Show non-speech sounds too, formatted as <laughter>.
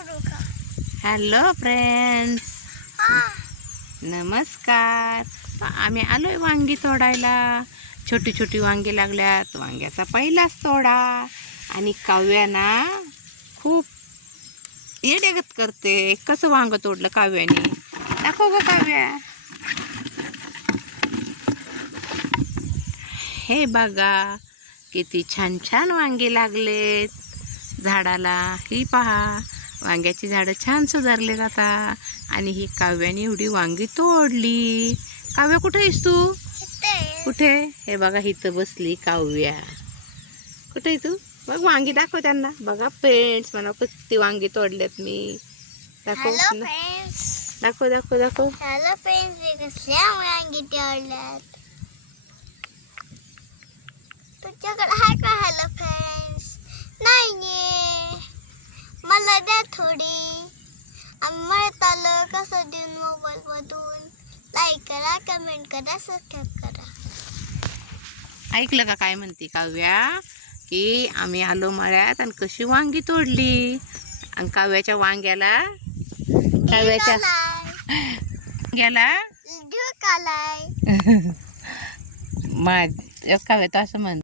Hello friends नमस्कार. आम्ही आलोय वांगी तोडायला. छोटी छोटी वांगी लागल्यात. वांग्याचा पहिलाच तोडा. आणि काव्या ना खूप येडेगत करते. कसं वांग तोडलं काव्याने? दाखव ग काव्या. हे बघा किती छान छान वांगी लागलेत. झाडाला ही पहा. वांग्याची झाडं छान सुधारलेत आता. आणि ही काव्याने एवढी वांगी तोडली. काव्या कुठे आहेस तू? कुठे? हे बघा इथं बसली काव्या. कुठे तू? बघ वांगी दाखव त्यांना. बघा फ्रेंड्स मला किती वांगी तोडलेत मी. दाखव दाखव दाखव दाखव. वांगी तोडल्यात? तुझ्याकडे आहे का हॅलो फ्रेंड्स नाही मला द्या थोडी आम्ही मळत आलो कसं देऊन मोबाईल मधून? लाईक करा कमेंट करा सबस्क्राईब करा. ऐकलं का काय म्हणते काव्या? की आम्ही आलो मळ्यात आणि कशी वांगी तोडली? आणि काव्याच्या वांग्याला काव्याच्या <laughs> वांग्याला <laughs> मा काव्या तर असं म्हण